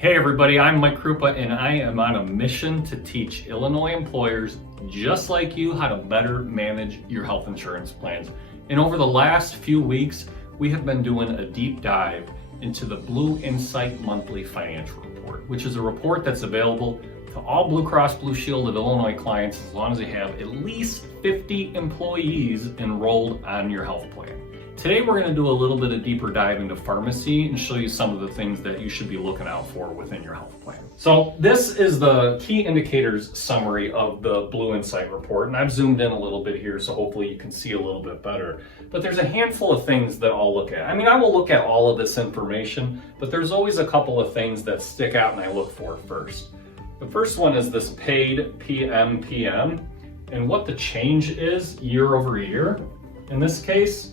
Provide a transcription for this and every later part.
Hey everybody, I'm Mike Krupa and I am on a mission to teach Illinois employers just like you how to better manage your health insurance plans. And over the last few weeks, we have been doing a deep dive into the Blue Insight Monthly Financial Report, which is a report that's available to all Blue Cross Blue Shield of Illinois clients as long as they have at least 50 employees enrolled on your health plan. Today we're going to do a little bit of deeper dive into pharmacy and show you some of the things that you should be looking out for within your health plan. So this is the key indicators summary of the Blue Insight report, and I've zoomed in a little bit here so hopefully you can see a little bit better. But there's a handful of things that I'll look at. I mean, I will look at all of this information, but there's always a couple of things that stick out and I look for first. The first one is this paid PMPM and what the change is year over year. In this case,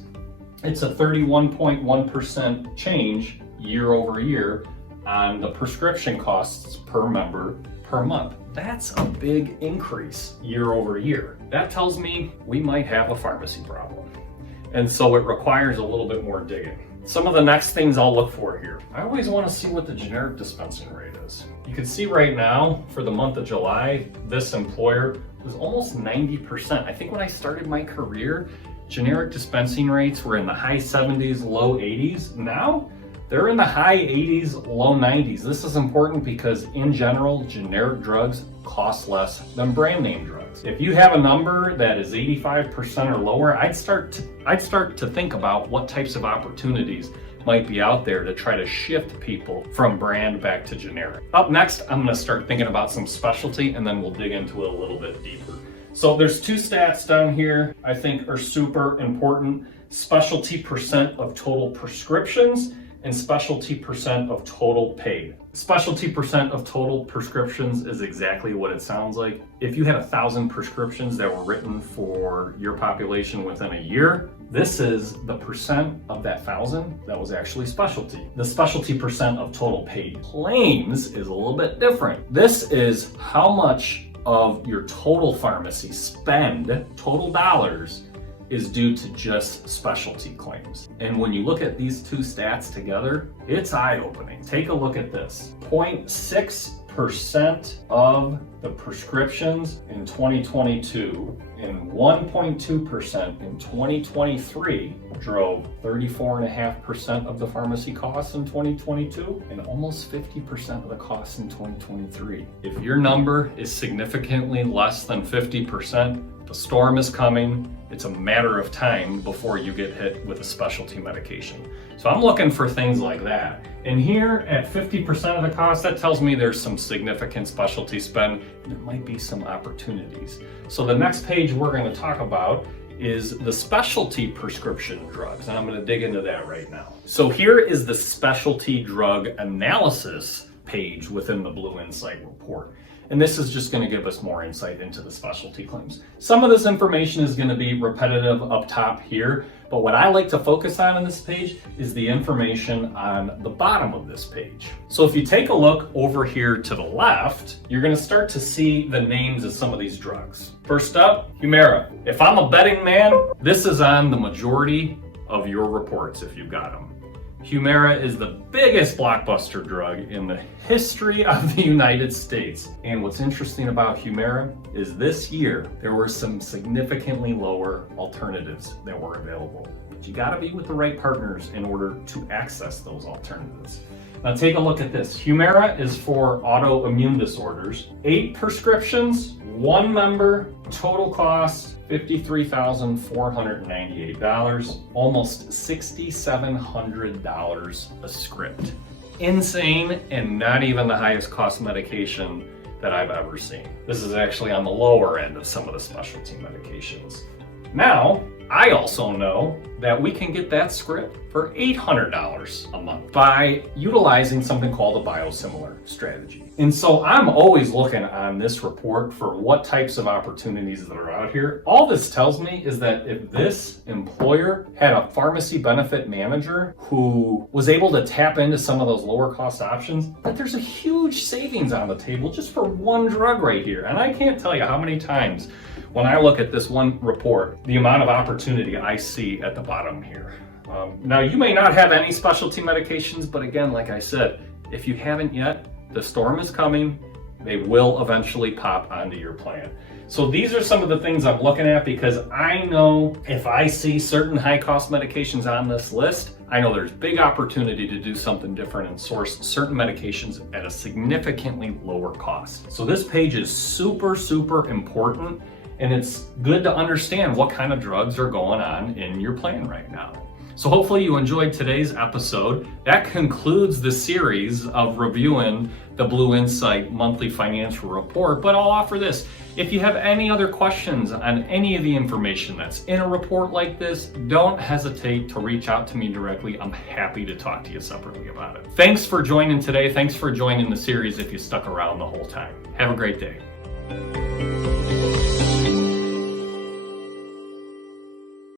it's a 31.1% change year over year on the prescription costs per member per month. That's a big increase year over year. That tells me we might have a pharmacy problem. And so it requires a little bit more digging. Some of the next things I'll look for here. I always want to see what the generic dispensing rate is. You can see right now for the month of July, this employer was almost 90%. I think when I started my career, generic dispensing rates were in the high 70s, low 80s. Now they're in the high 80s, low 90s. This is important because in general, generic drugs cost less than brand name drugs. If you have a number that is 85% or lower, I'd start to think about what types of opportunities might be out there to try to shift people from brand back to generic. Up next, I'm going to start thinking about some specialty and then we'll dig into it a little bit deeper. So there's two stats down here I think are super important. Specialty percent of total prescriptions and specialty percent of total paid. Specialty percent of total prescriptions is exactly what it sounds like. If you had 1,000 prescriptions that were written for your population within a year, this is the percent of that 1,000 that was actually specialty. The specialty percent of total paid claims is a little bit different. This is how much of your total pharmacy spend, total dollars, is due to just specialty claims. And when you look at these two stats together, it's eye-opening. Take a look at this. 0.6% of the prescriptions in 2022 and 1.2% in 2023 drove 34.5% of the pharmacy costs in 2022 and almost 50% of the costs in 2023. If your number is significantly less than 50%, the storm is coming. It's a matter of time before you get hit with a specialty medication. So I'm looking for things like that. And here at 50% of the cost, that tells me there's some significant specialty spend. There might be some opportunities. So the next page we're going to talk about is the specialty prescription drugs. And I'm going to dig into that right now. So here is the specialty drug analysis page within the Blue Insight report. And this is just going to give us more insight into the specialty claims. Some of this information is going to be repetitive up top here, but what I like to focus on this page is the information on the bottom of this page. So if you take a look over here to the left, you're going to start to see the names of some of these drugs. First up, Humira. If I'm a betting man, this is on the majority of your reports if you've got them. Humira is the biggest blockbuster drug in the history of the United States. And what's interesting about Humira is this year, there were some significantly lower alternatives that were available. But you gotta be with the right partners in order to access those alternatives. Now take a look at this. Humira is for autoimmune disorders. 8 prescriptions, 1 member, total cost $53,498, almost $6,700 a script. Insane, and not even the highest cost medication that I've ever seen. This is actually on the lower end of some of the specialty medications. Now, I also know that we can get that script for $800 a month by utilizing something called a biosimilar strategy. And so I'm always looking on this report for what types of opportunities that are out here. All this tells me is that if this employer had a pharmacy benefit manager who was able to tap into some of those lower cost options, that there's a huge savings on the table just for one drug right here. And I can't tell you how many times when I look at this one report, the amount of opportunity I see at the bottom here. Now, you may not have any specialty medications, but again, like I said, if you haven't yet, the storm is coming. They will eventually pop onto your plan. So these are some of the things I'm looking at, because I know if I see certain high cost medications on this list, I know there's big opportunity to do something different and source certain medications at a significantly lower cost. So this page is super, super important, and it's good to understand what kind of drugs are going on in your plan right now. So hopefully you enjoyed today's episode. That concludes the series of reviewing the Blue Insight monthly financial report, but I'll offer this. If you have any other questions on any of the information that's in a report like this, don't hesitate to reach out to me directly. I'm happy to talk to you separately about it. Thanks for joining today. Thanks for joining the series if you stuck around the whole time. Have a great day.